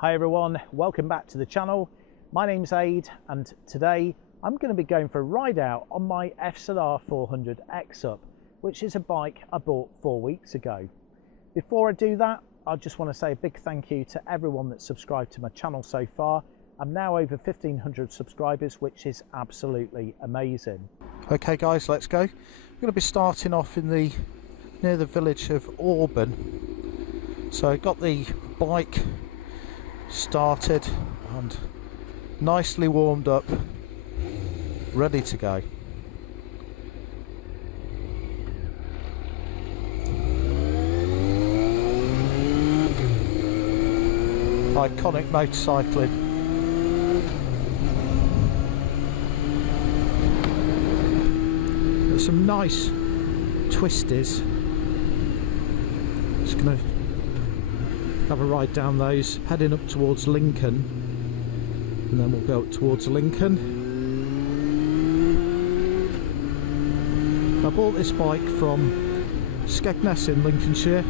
Hi everyone, welcome back to the channel. My name's Aid and today I'm going to be going for a ride out on my FZR400 EXUP, which is a bike I bought 4 weeks ago. Before I do that, I just want to say a big thank you to everyone that's subscribed to my channel so far. I'm now over 1,500 subscribers, which is absolutely amazing. Okay guys, let's go. We're going to be starting off in near the village of Auburn. So I got the bike started and nicely warmed up, ready to go. Iconic motorcycling. There's some nice twisties. Just gonna have a ride down those, heading up towards Lincoln, and then we'll go up towards Lincoln. I bought this bike from Scenic in Lincolnshire,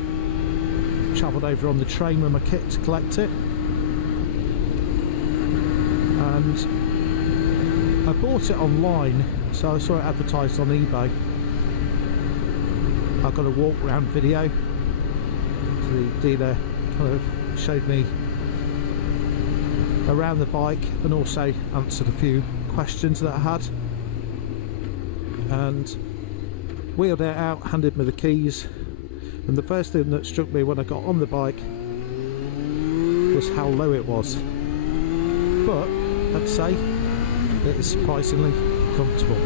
travelled over on the train with my kit to collect it, and I bought it online, so I saw it advertised on eBay. I got a walk round video, so the dealer kind of showed me around the bike and also answered a few questions that I had, and wheeled it out, handed me the keys, and the first thing that struck me when I got on the bike was how low it was, but I'd say it is surprisingly comfortable.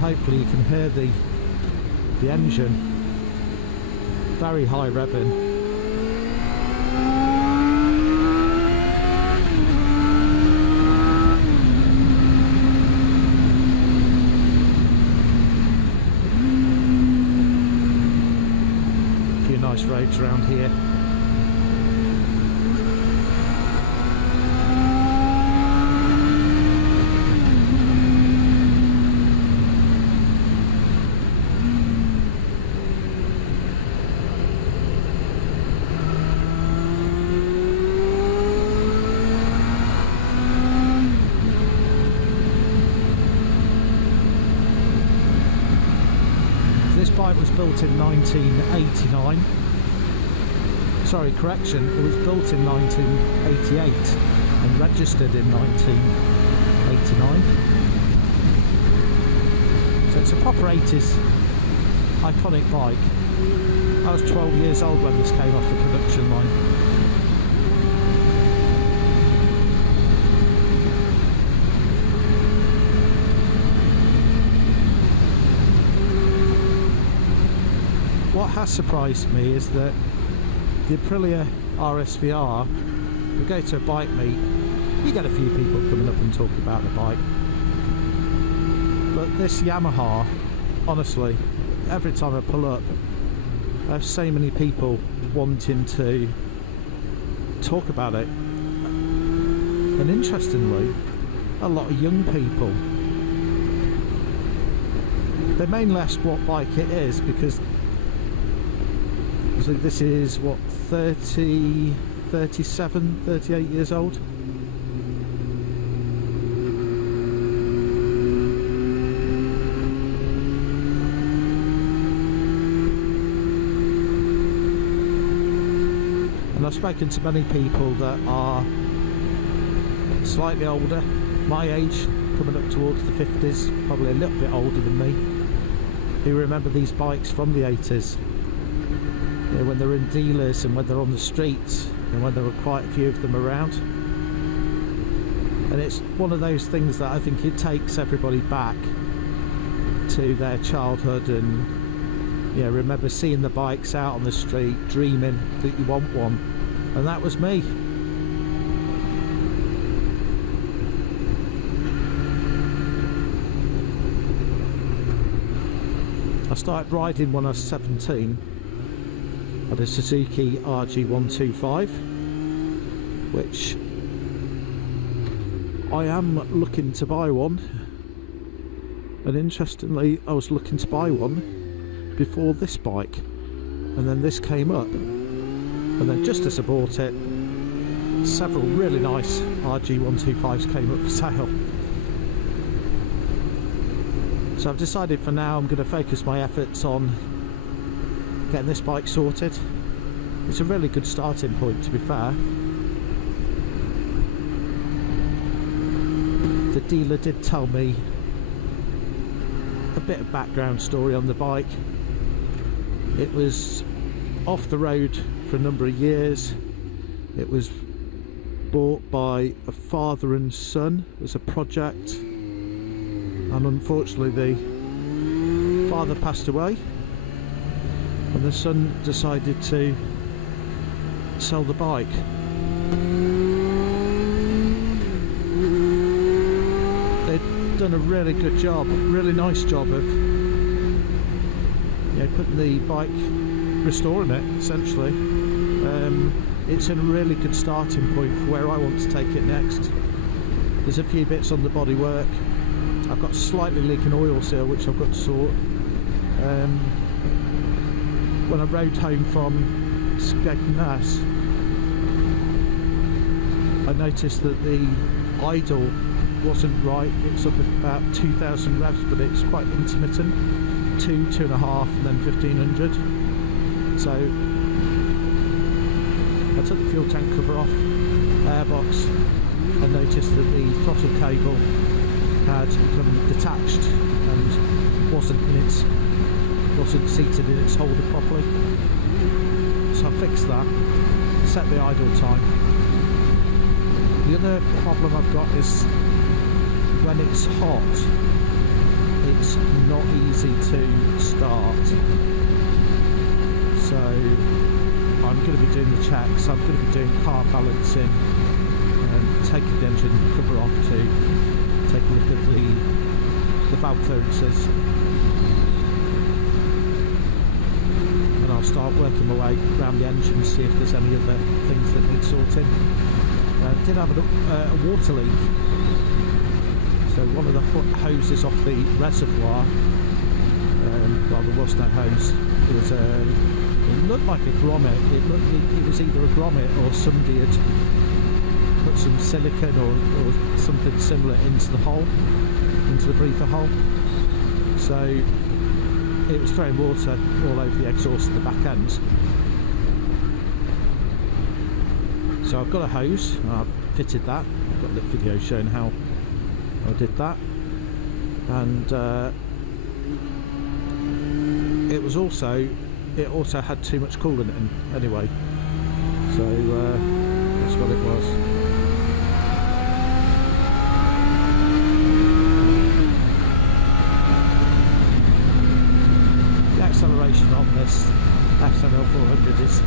Hopefully you can hear the engine, very high revving. A few nice roads around here. This bike was built in 1989. Sorry, correction, it was built in 1988 and registered in 1989. So it's a proper 80s iconic bike. I was 12 years old when this came off the production line. What has surprised me is that the Aprilia RSVR, we go to a bike meet, you get a few people coming up and talking about the bike, but this Yamaha, honestly, every time I pull up, I have so many people wanting to talk about it, and interestingly, a lot of young people. They mainly ask what bike it is because so this is what, 30, 37, 38 years old. And I've spoken to many people that are slightly older, my age, coming up towards the 50s, probably a little bit older than me, who remember these bikes from the 80s. You know, when they're in dealers and when they're on the streets and when there were quite a few of them around. And it's one of those things that I think it takes everybody back to their childhood and, you know, remember seeing the bikes out on the street, dreaming that you want one. And that was me. I started riding when I was 17. I had a Suzuki RG125, which I am looking to buy one, and interestingly I was looking to buy one before this bike, and then this came up, and then just as I bought it, several really nice RG125s came up for sale. So I've decided for now I'm going to focus my efforts on getting this bike sorted. It's a really good starting point, to be fair. The dealer did tell me a bit of background story on the bike. It was off the road for a number of years. It was bought by a father and son as a project, and unfortunately the father passed away and the son decided to sell the bike. They'd done a really good job, really nice job of, you know, putting the bike, restoring it essentially. It's a really good starting point for where I want to take it next. There's a few bits on the bodywork. I've got slightly leaking oil seal which I've got to sort. When I rode home from Skegness, I noticed that the idle wasn't right. It's up at about 2,000 revs, but it's quite intermittent, 2.5 and then 1,500. So I took the fuel tank cover off, airbox, and noticed that the throttle cable had become detached and wasn't seated in its holder properly. So I fixed that, set the idle time. The other problem I've got is when it's hot, it's not easy to start. So I'm going to be doing the checks. I'm going to be doing car balancing and taking the engine cover off to take a look at the valve clearances, and I'll start working my way around the engine, see if there's any other things that need sorting. Did have a water leak, so one of the hoses off the reservoir, well, there was no hose. It looked like a grommet. It was either a grommet or somebody had put some silicone or something similar into the hole, into the breather hole. So it was throwing water all over the exhaust at the back end. So I've got a hose, I've fitted that. I've got a little video showing how I did that. And it also had too much coolant in anyway. So that's what it was. The acceleration on this FZR400 is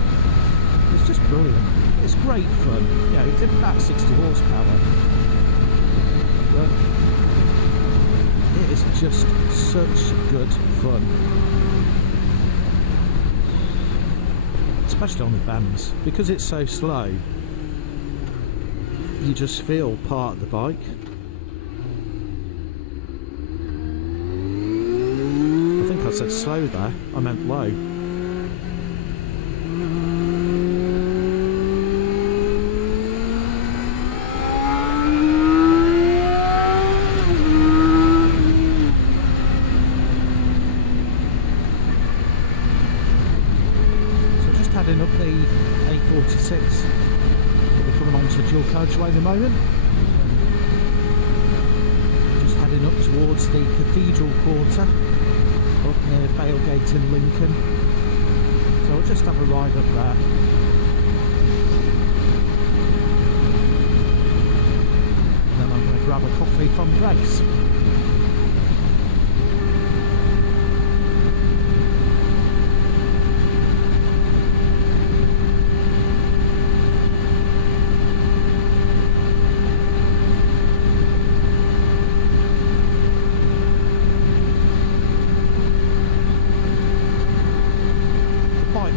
just brilliant. It's great fun. Yeah, it's about 60 horsepower, but it is just such good fun, especially on the bends, because it's so slow. You just feel part of the bike. I think I said slow there, I meant low. Heading up the A46, we're coming onto dual carriageway in a moment. Just heading up towards the Cathedral quarter, up near Bailgate in Lincoln. So we'll just have a ride up there. And then I'm going to grab a coffee from Grace.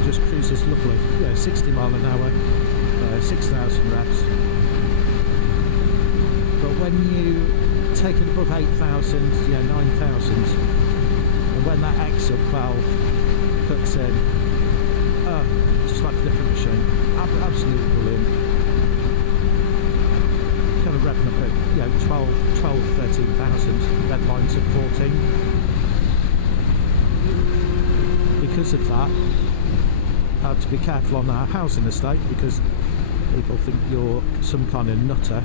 Just cruises lovely, you know, 60 mile an hour, 6,000 revs. But when you take it above 8,000, you know, 9,000, and when that EXUP valve cuts in. Just like a different machine. Absolutely brilliant. Kind of revving up at 13,000. Red lines at 14. Because of that, I have to be careful on our housing estate because people think you're some kind of nutter,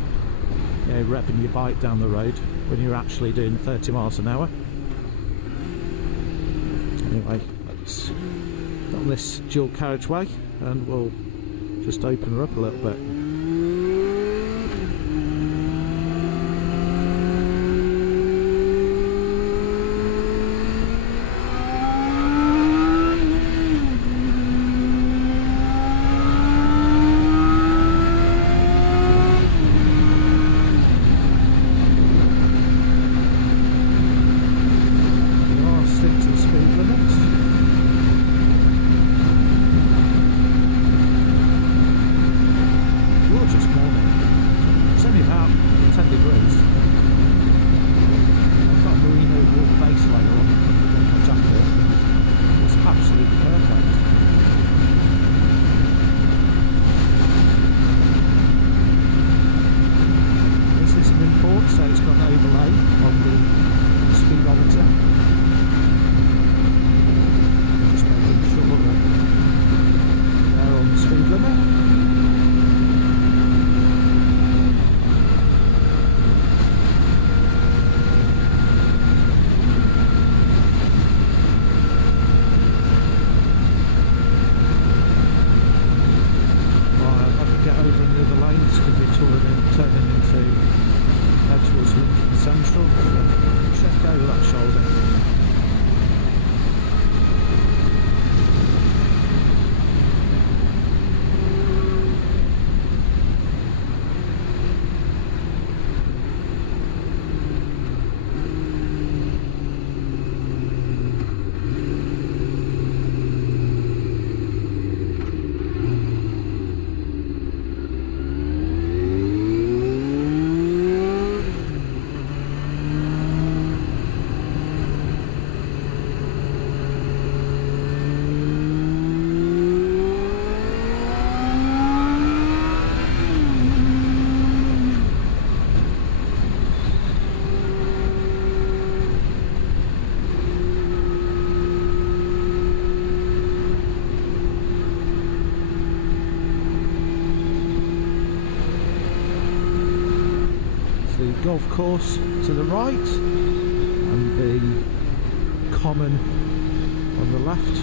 revving your bike down the road when you're actually doing 30 miles an hour. Anyway, let's get on this dual carriageway and we'll just open her up a little bit. Turning into towards Lincoln Central, so check over that shoulder. Golf course to the right and the common on the left.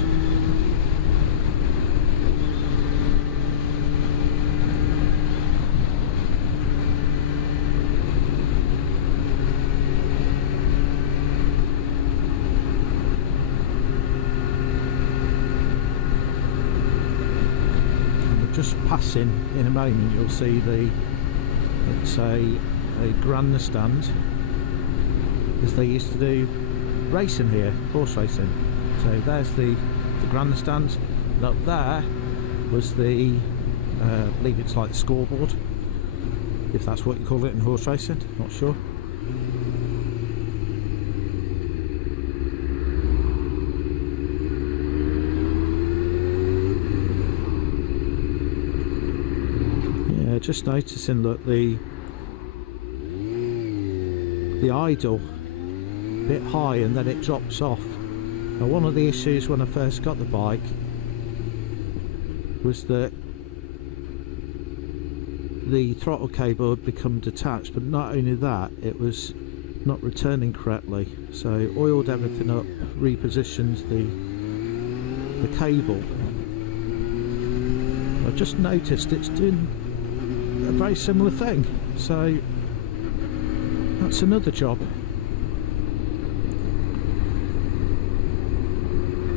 And we're just passing in a moment, you'll see it's a grandstand, as they used to do racing here, horse racing. So there's the grandstand, and up there was the I believe it's like the scoreboard, if that's what you call it in horse racing, not sure. Yeah, just noticing that the idle a bit high and then it drops off. Now, one of the issues when I first got the bike was that the throttle cable had become detached, but not only that, it was not returning correctly, so oiled everything up, repositioned the cable. I've just noticed it's doing a very similar thing, so that's another job.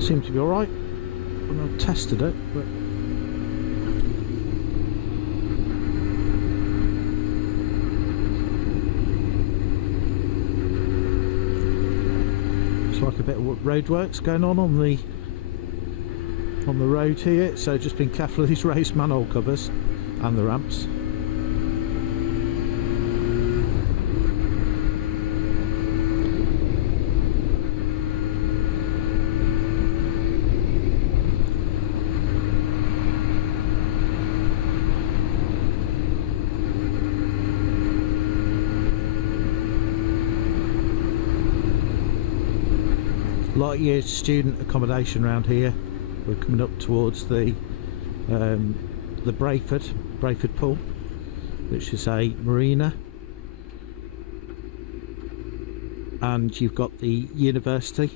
Seemed to be alright when I tested it, but it's like a bit of road works going on the road here, so just being careful of these raised manhole covers and the ramps. A lot of your student accommodation around here. We're coming up towards the Brayford Pool, which is a marina, and you've got the university,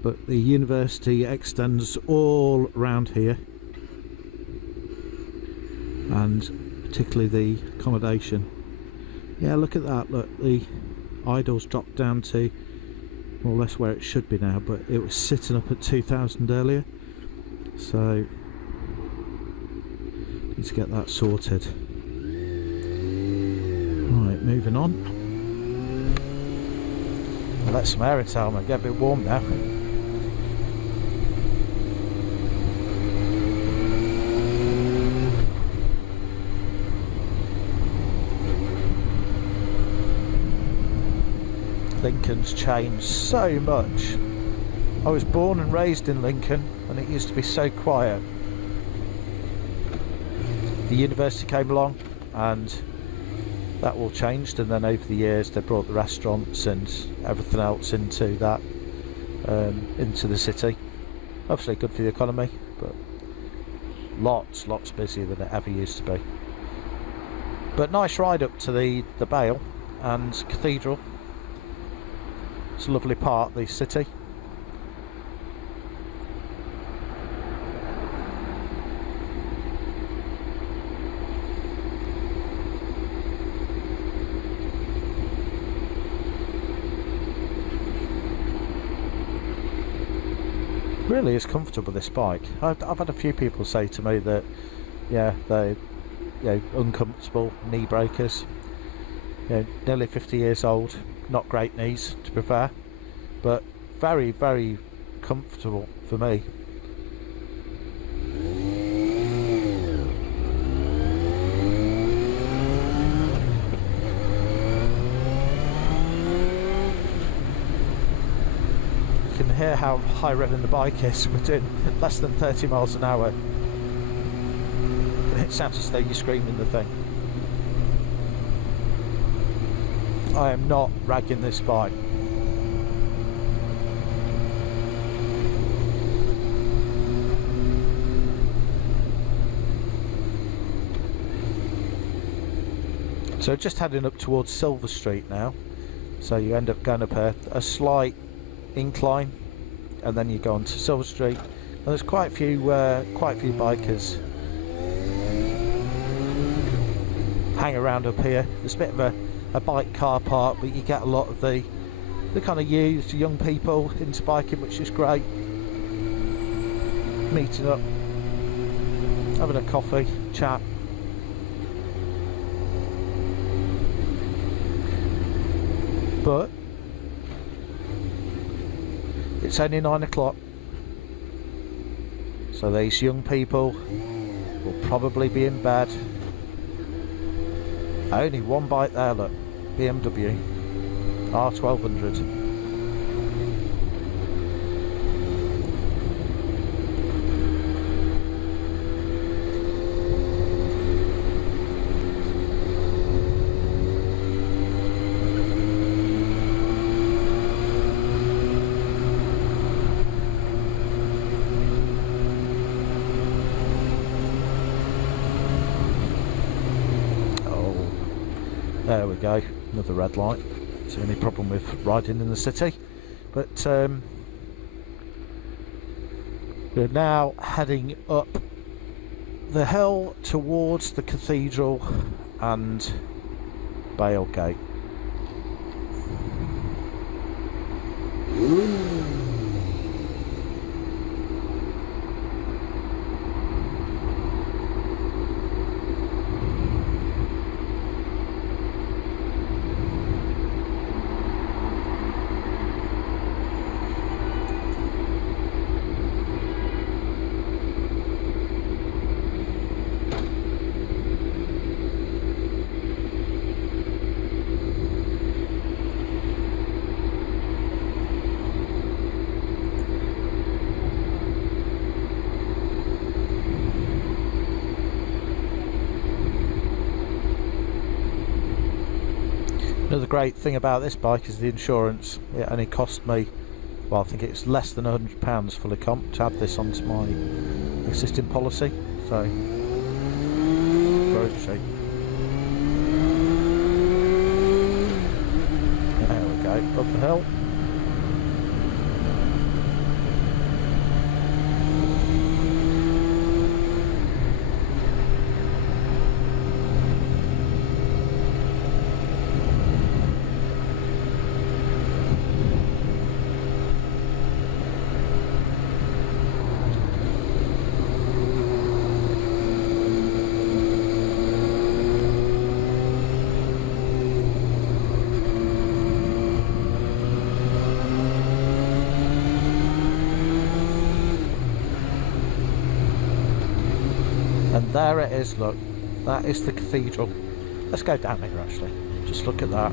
but the university extends all around here, and particularly the accommodation. Yeah, look at that, look, the idle's dropped down to more or less where it should be now, but it was sitting up at 2,000 earlier, so need to get that sorted. Right, moving on. I'll let some air into the helmet, get a bit warm now. Lincoln's changed so much. I was born and raised in Lincoln and it used to be so quiet. The university came along and that all changed, and then over the years they brought the restaurants and everything else into that, into the city. Obviously good for the economy, but lots busier than it ever used to be. But nice ride up to the Bale and Cathedral. It's a lovely part of the city. Really is comfortable, this bike. I've had a few people say to me that, yeah, they're, uncomfortable knee breakers. Nearly 50 years old, not great knees to be fair, but very comfortable for me. You can hear how high revving the bike is. We're doing less than 30 miles an hour. It sounds as though you're screaming the thing. I am not ragging this bike. So just heading up towards Silver Street now. So you end up going up a slight incline, and then you go on to Silver Street. And there's quite a few bikers hang around up here. There's a bit of a bike car park, but you get a lot of the kind of used young people into biking, which is great. Meeting up, having a coffee, chat. But it's only 9 o'clock, so these young people will probably be in bed. Only one bike there, look, BMW R1200. There we go, another red light. It's the only problem with riding in the city. But we're now heading up the hill towards the Cathedral and Bailgate. Another great thing about this bike is the insurance. It only cost me well, I think it's less than £100 fully comp to add this onto my existing policy, so very cheap. There we go, up the hill. And there it is, look, that is the cathedral. Let's go down here actually, just look at that.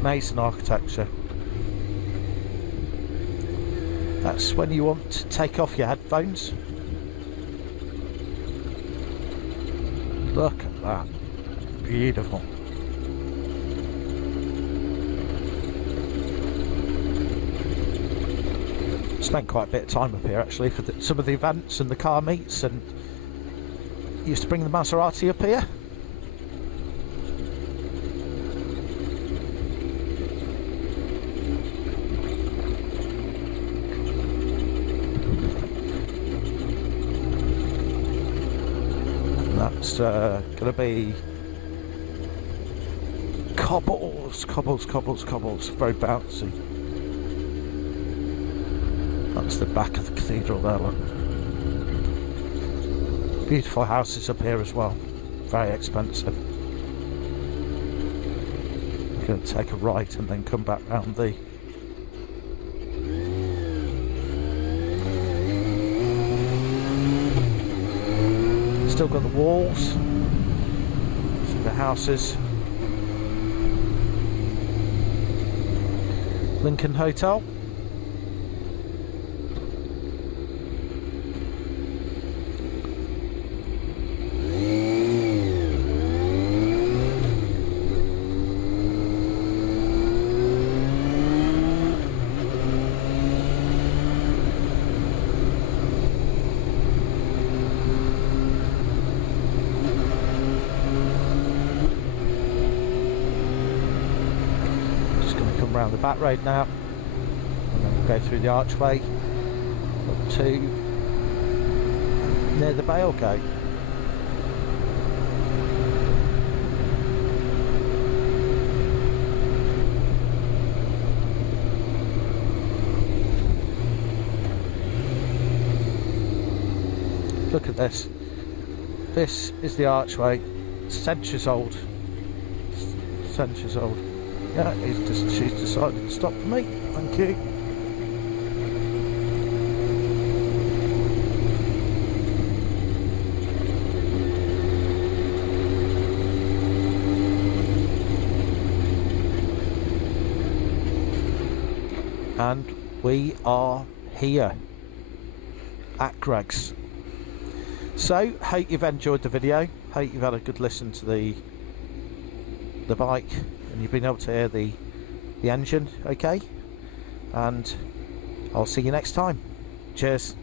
Amazing architecture. That's when you want to take off your headphones. Look at that, beautiful. Spent quite a bit of time up here actually for some of the events and the car meets, and used to bring the Maserati up here. And that's going to be cobbles, very bouncy. That's the back of the cathedral there, look. Beautiful houses up here as well, very expensive. I'm going to take a right and then come back round the still got the walls, see the houses. Lincoln Hotel. Around the back road now, and then we'll go through the archway up to near the Bailgate. Look at this. This is the archway, centuries old. Centuries old. Yeah, she's decided to stop for me. Thank you. And we are here at Greg's. So, hope you've enjoyed the video. Hope you've had a good listen to the bike, and you've been able to hear the engine okay, and I'll see you next time. Cheers.